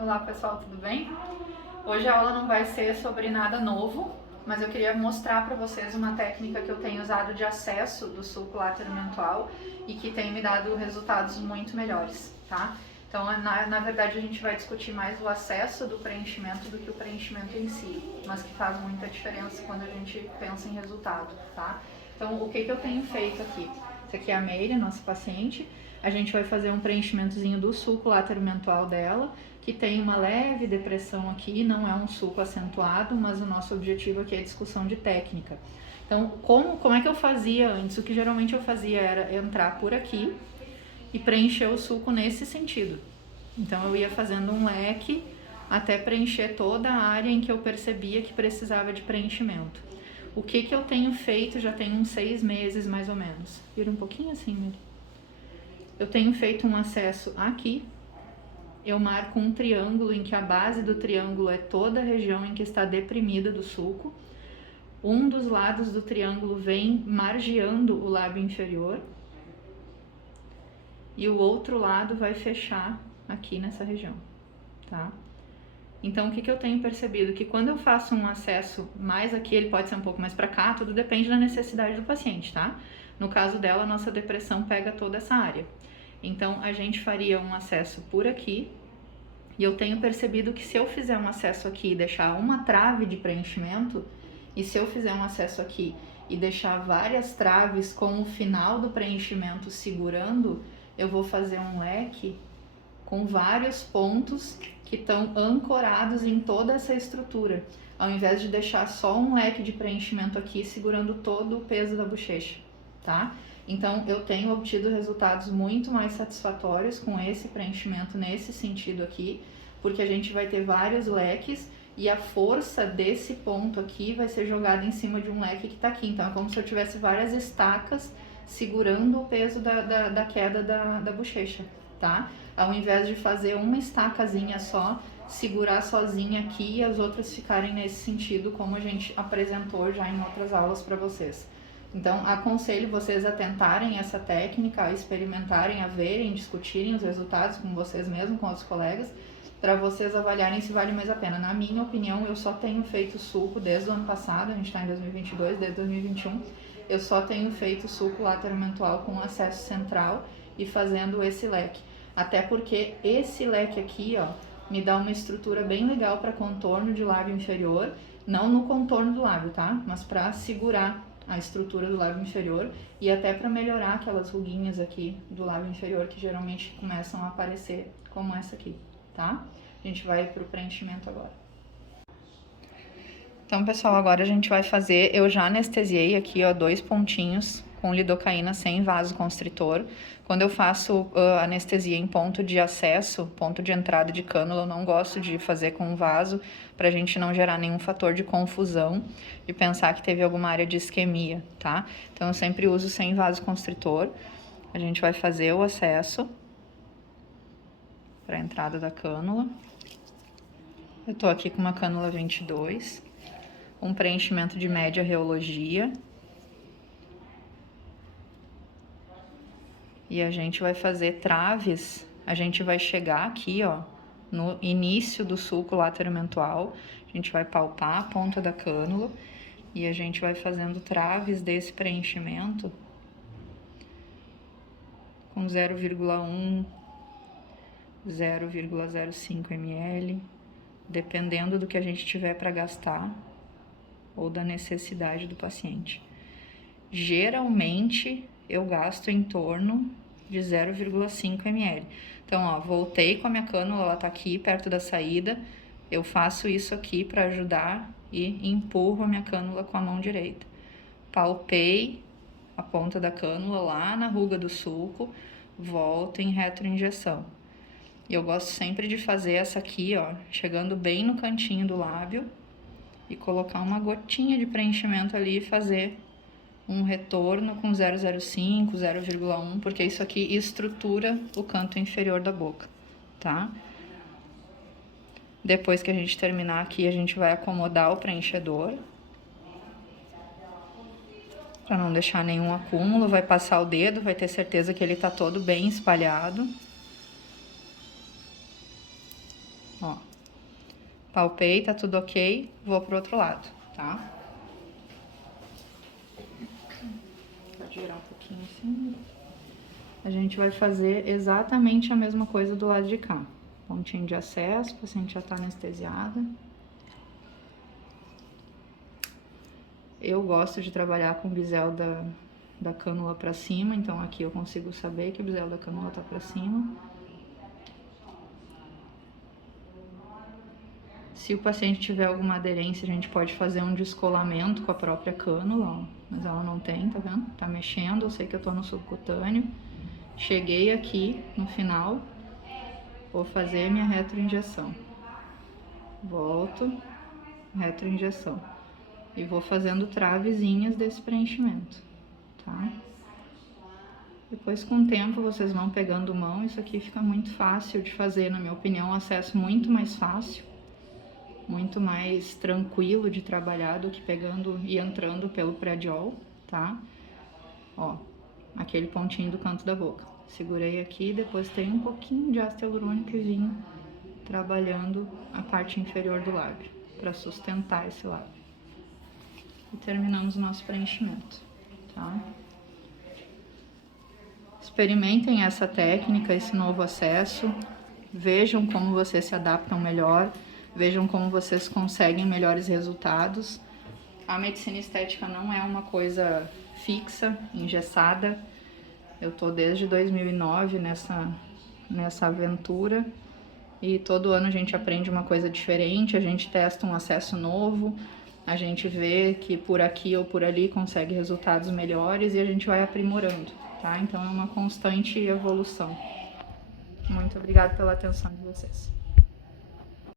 Olá pessoal, tudo bem? Hoje a aula não vai ser sobre nada novo, mas eu queria mostrar para vocês uma técnica que eu tenho usado de acesso do sulco látero-mentual e que tem me dado resultados muito melhores, tá? Então, na verdade, a gente vai discutir mais o acesso do preenchimento do que o preenchimento em si, mas que faz muita diferença quando a gente pensa em resultado, tá? Então, o que eu tenho feito aqui? Essa aqui é a Meire, nossa paciente. A gente vai fazer um preenchimentozinho do sulco látero-mentual dela, que tem uma leve depressão aqui, não é um sulco acentuado, mas o nosso objetivo aqui é discussão de técnica. Então, como é que eu fazia antes? O que geralmente eu fazia era entrar por aqui e preencher o sulco nesse sentido. Então, eu ia fazendo um leque até preencher toda a área em que eu percebia que precisava de preenchimento. O que eu tenho feito já tem uns 6 meses, mais ou menos. Vira um pouquinho assim, Miri. Eu tenho feito um acesso aqui. Eu marco um triângulo em que a base do triângulo é toda a região em que está deprimida do sulco. Um dos lados do triângulo vem margeando o lábio inferior. E o outro lado vai fechar aqui nessa região, tá? Então, o que eu tenho percebido? Que quando eu faço um acesso mais aqui, ele pode ser um pouco mais para cá, tudo depende da necessidade do paciente, tá? No caso dela, a nossa depressão pega toda essa área. Então, a gente faria um acesso por aqui, e eu tenho percebido que se eu fizer um acesso aqui e deixar uma trave de preenchimento, e se eu fizer um acesso aqui e deixar várias traves com o final do preenchimento segurando, eu vou fazer um leque com vários pontos que estão ancorados em toda essa estrutura, ao invés de deixar só um leque de preenchimento aqui segurando todo o peso da bochecha, tá? Então, eu tenho obtido resultados muito mais satisfatórios com esse preenchimento nesse sentido aqui, porque a gente vai ter vários leques e a força desse ponto aqui vai ser jogada em cima de um leque que tá aqui. Então, é como se eu tivesse várias estacas segurando o peso da queda da bochecha, tá? Ao invés de fazer uma estacazinha só, segurar sozinha aqui e as outras ficarem nesse sentido, como a gente apresentou já em outras aulas para vocês. Então, aconselho vocês a tentarem essa técnica, a experimentarem, a verem, discutirem os resultados com vocês mesmos, com os colegas, para vocês avaliarem se vale mais a pena. Na minha opinião, eu só tenho feito sulco desde o ano passado, a gente está em 2022, desde 2021, eu só tenho feito sulco látero-mentual com acesso central e fazendo esse leque. Até porque esse leque aqui, ó, me dá uma estrutura bem legal para contorno de lábio inferior, não no contorno do lábio, tá? Mas para segurar a estrutura do lábio inferior e até para melhorar aquelas ruguinhas aqui do lábio inferior que geralmente começam a aparecer como essa aqui, tá? A gente vai pro preenchimento agora. Então, pessoal, agora a gente vai fazer, eu já anestesiei aqui, ó, 2 pontinhos com lidocaína sem vasoconstritor. Quando eu faço anestesia em ponto de acesso, ponto de entrada de cânula, eu não gosto de fazer com vaso, pra gente não gerar nenhum fator de confusão e pensar que teve alguma área de isquemia, tá? Então, eu sempre uso sem vasoconstritor. A gente vai fazer o acesso pra entrada da cânula. Eu tô aqui com uma cânula 22, um preenchimento de média reologia. E a gente vai fazer traves, a gente vai chegar aqui, ó, no início do sulco látero-mentual, a gente vai palpar a ponta da cânula e a gente vai fazendo traves desse preenchimento com 0,1, 0,05 ml, dependendo do que a gente tiver para gastar ou da necessidade do paciente. Geralmente, eu gasto em torno de 0,5 ml. Então, ó, voltei com a minha cânula, ela tá aqui perto da saída. Eu faço isso aqui para ajudar e empurro a minha cânula com a mão direita. Palpei a ponta da cânula lá na ruga do sulco, volto em retroinjeção. E eu gosto sempre de fazer essa aqui, ó, chegando bem no cantinho do lábio e colocar uma gotinha de preenchimento ali e fazer um retorno com 0,05, 0,1, porque isso aqui estrutura o canto inferior da boca, tá? Depois que a gente terminar aqui, a gente vai acomodar o preenchedor, para não deixar nenhum acúmulo, vai passar o dedo, vai ter certeza que ele tá todo bem espalhado. Ó, palpei, tá tudo ok, vou pro outro lado, tá? Pode girar um pouquinho assim. A gente vai fazer exatamente a mesma coisa do lado de cá. Pontinho de acesso, o paciente já tá anestesiada. Eu gosto de trabalhar com o bisel da cânula pra cima, então aqui eu consigo saber que o bisel da cânula tá pra cima. Se o paciente tiver alguma aderência, a gente pode fazer um descolamento com a própria cânula, ó, mas ela não tem, tá vendo? Tá mexendo, eu sei que eu tô no subcutâneo. Cheguei aqui no final, vou fazer minha retroinjeção. Volto, retroinjeção. E vou fazendo travezinhas desse preenchimento, tá? Depois, com o tempo, vocês vão pegando mão. Isso aqui fica muito fácil de fazer, na minha opinião, um acesso muito mais fácil, muito mais tranquilo de trabalhar do que pegando e entrando pelo prediol, tá? Ó, aquele pontinho do canto da boca. Segurei aqui, depois tem um pouquinho de ácido hialurônico e vim trabalhando a parte inferior do lábio, para sustentar esse lábio. E terminamos o nosso preenchimento, tá? Experimentem essa técnica, esse novo acesso, vejam como vocês se adaptam melhor, vejam como vocês conseguem melhores resultados. A medicina estética não é uma coisa fixa, engessada. Eu tô desde 2009 nessa aventura e todo ano a gente aprende uma coisa diferente, a gente testa um acesso novo, a gente vê que por aqui ou por ali consegue resultados melhores e a gente vai aprimorando, tá? Então é uma constante evolução. Muito obrigada pela atenção de vocês.